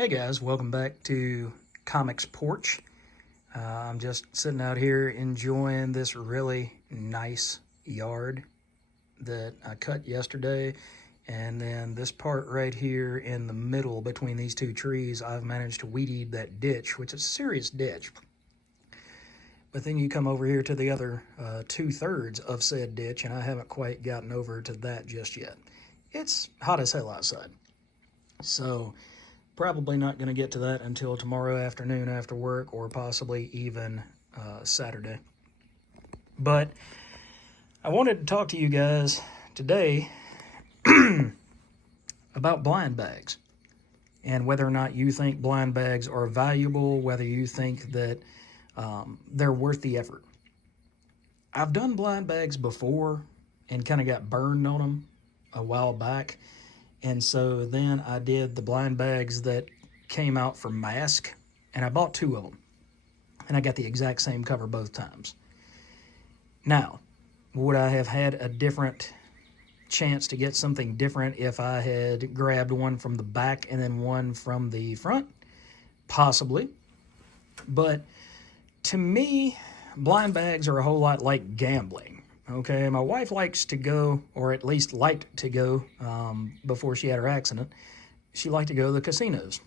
Hey guys, welcome back to Comics Porch. I'm just sitting out here enjoying this really nice yard that I cut yesterday, and then this part right here in the middle between these two trees, I've managed to weed eat that ditch, which is a serious ditch. But then you come over here to the other 2/3 of said ditch, and I haven't quite gotten over to that just yet. It's hot as hell outside, so probably not going to get to that until tomorrow afternoon after work, or possibly even Saturday. But I wanted to talk to you guys today about blind bags and whether or not you think blind bags are valuable, whether you think that they're worth the effort. I've done blind bags before and kind of got burned on them a while back. And so then I did the blind bags that came out for Mask, and I bought 2 of them. And I got the exact same cover both times. Now, would I have had a different chance to get something different if I had grabbed one from the back and then one from the front? Possibly. But to me, blind bags are a whole lot like gambling. Okay, my wife likes to go, or at least liked to go, before she had her accident. She liked to go to the casinos.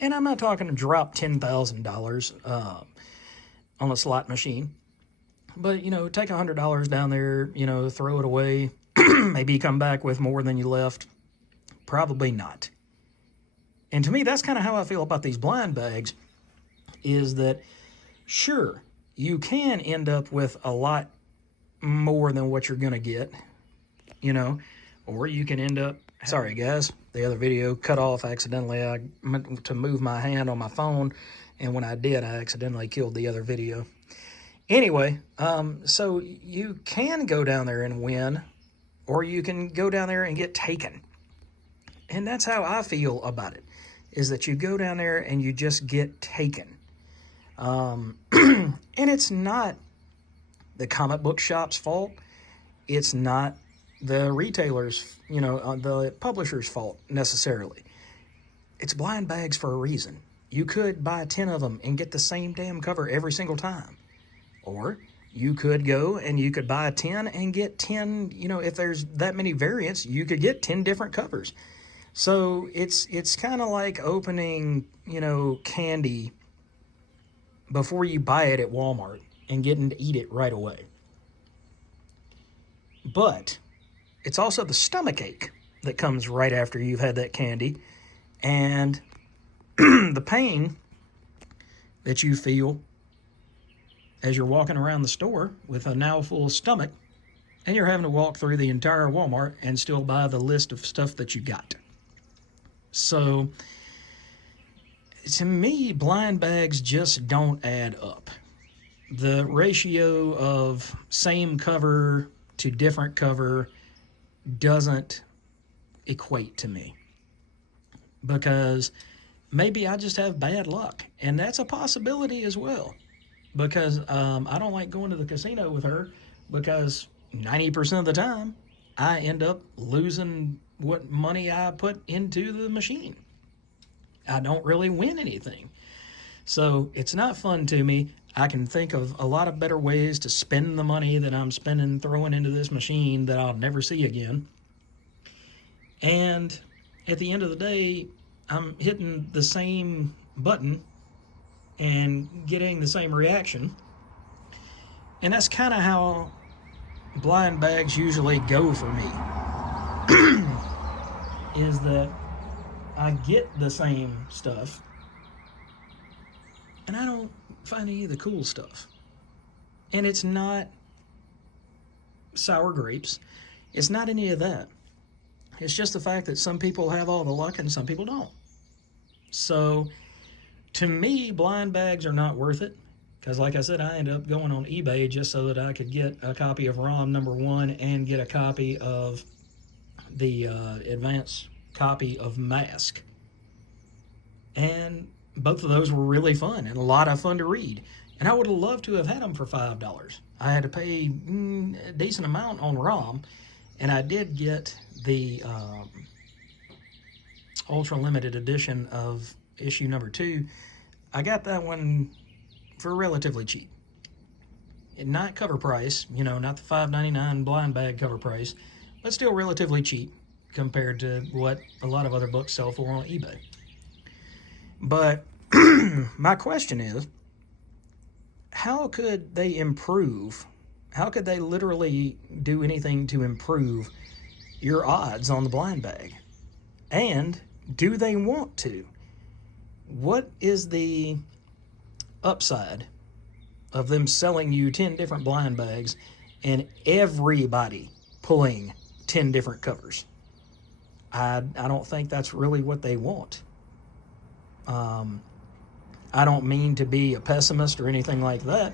And I'm not talking to drop $10,000 on a slot machine. But, take $100 down there, throw it away. Maybe come back with more than you left. Probably not. And to me, that's kind of how I feel about these blind bags, is that, sure, you can end up with a lot more than what you're gonna get, or you can end up, sorry guys, the other video cut off accidentally. I meant to move my hand on my phone, and when I did, I accidentally killed the other video. Anyway, so you can go down there and win, or you can go down there and get taken. And that's how I feel about it, is that you go down there and you just get taken. And it's not the comic book shop's fault. It's not the retailer's, the publisher's fault necessarily. It's blind bags for a reason. You could buy 10 of them and get the same damn cover every single time. Or you could go and you could buy 10 and get 10, if there's that many variants, you could get 10 different covers. So it's kind of like opening, candy before you buy it at Walmart and getting to eat it right away. But it's also the stomach ache that comes right after you've had that candy, and the pain that you feel as you're walking around the store with a now full stomach, and you're having to walk through the entire Walmart and still buy the list of stuff that you got. So, to me, blind bags just don't add up. The ratio of same cover to different cover doesn't equate to me, because maybe I just have bad luck, and that's a possibility as well, because I don't like going to the casino with her, because 90% of the time I end up losing what money I put into the machine. I don't really win anything. So it's not fun to me. I can think of a lot of better ways to spend the money that I'm spending throwing into this machine that I'll never see again. And at the end of the day, I'm hitting the same button and getting the same reaction. And that's kind of how blind bags usually go for me. Is that I get the same stuff, and I don't find any of the cool stuff. And it's not sour grapes. It's not any of that. It's just the fact that some people have all the luck and some people don't. So, to me, blind bags are not worth it. Because like I said, I ended up going on eBay just so that I could get a copy of ROM #1 and get a copy of the advanced copy of Mask. And both of those were really fun and a lot of fun to read. And I would have loved to have had them for $5. I had to pay a decent amount on ROM, and I did get the ultra limited edition of issue number 2, I got that one for relatively cheap. Not cover price, you know, not the $5.99 blind bag cover price, but still relatively cheap compared to what a lot of other books sell for on eBay. But my question is, how could they improve? How could they literally do anything to improve your odds on the blind bag? And do they want to? What is the upside of them selling you 10 different blind bags and everybody pulling 10 different covers? I don't think that's really what they want. I don't mean to be a pessimist or anything like that,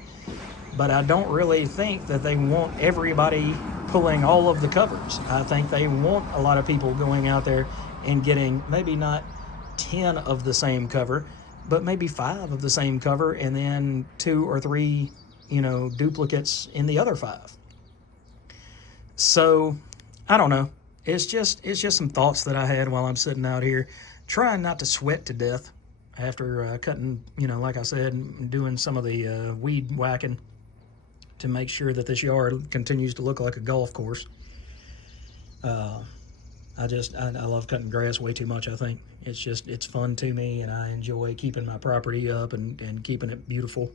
but I don't really think that they want everybody pulling all of the covers. I think they want a lot of people going out there and getting maybe not 10 of the same cover, but maybe 5 of the same cover, and then 2 or 3, you know, duplicates in the other 5. So I don't know. It's just some thoughts that I had while I'm sitting out here trying not to sweat to death after cutting, you know, like I said, doing some of the weed whacking to make sure that this yard continues to look like a golf course. I love cutting grass way too much, I think. It's fun to me, and I enjoy keeping my property up and keeping it beautiful.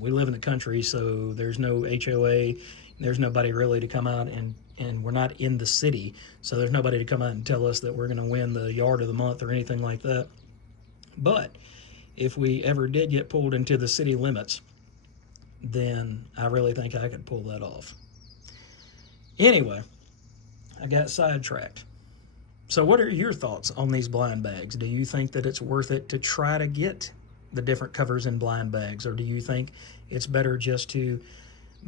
We live in the country, so there's no HOA. There's nobody really to come out, and we're not in the city, so there's nobody to come out and tell us that we're going to win the yard of the month or anything like that. But if we ever did get pulled into the city limits, then I really think I could pull that off. Anyway, I got sidetracked. So what are your thoughts on these blind bags? Do you think that it's worth it to try to get the different covers in blind bags, or do you think it's better just to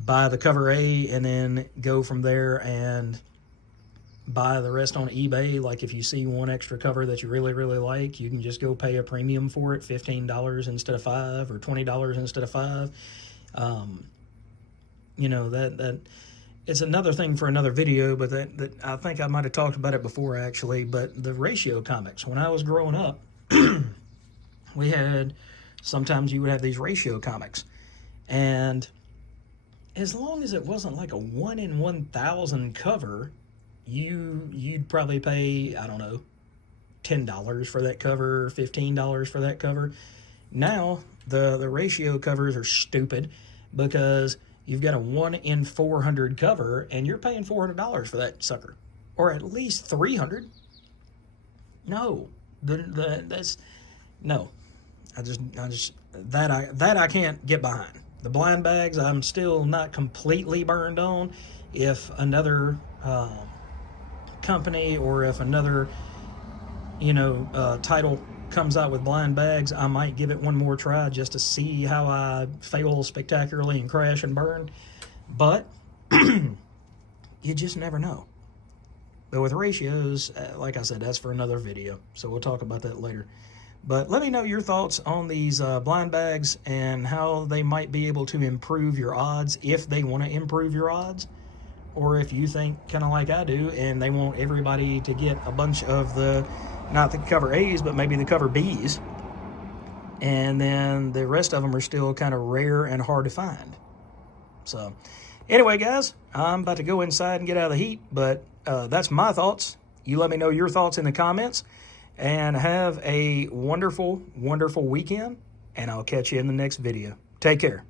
buy the cover A and then go from there and buy the rest on eBay? Like if you see one extra cover that you really, really like, you can just go pay a premium for it, $15 instead of $5 or $20 instead of $5. You know, that it's another thing for another video, but that I think I might have talked about it before actually, but the ratio comics. When I was growing up, sometimes you would have these ratio comics, and as long as it wasn't like a 1 in 1,000 cover, you'd probably pay, I don't know, $10 for that cover, $15 for that cover. Now the ratio covers are stupid because you've got a 1 in 400 cover and you're paying $400 for that sucker, or at least $300. No, that's no. I just I can't get behind. The blind bags, I'm still not completely burned on. If another company or if another, title comes out with blind bags, I might give it one more try just to see how I fail spectacularly and crash and burn. But you just never know. But with ratios, like I said, that's for another video. So we'll talk about that later. But let me know your thoughts on these blind bags and how they might be able to improve your odds, if they want to improve your odds, or if you think kind of like I do and they want everybody to get a bunch of not the cover A's, but maybe the cover B's, and then the rest of them are still kind of rare and hard to find. So anyway, guys, I'm about to go inside and get out of the heat, but that's my thoughts. You let me know your thoughts in the comments. And have a wonderful, wonderful weekend, and I'll catch you in the next video. Take care.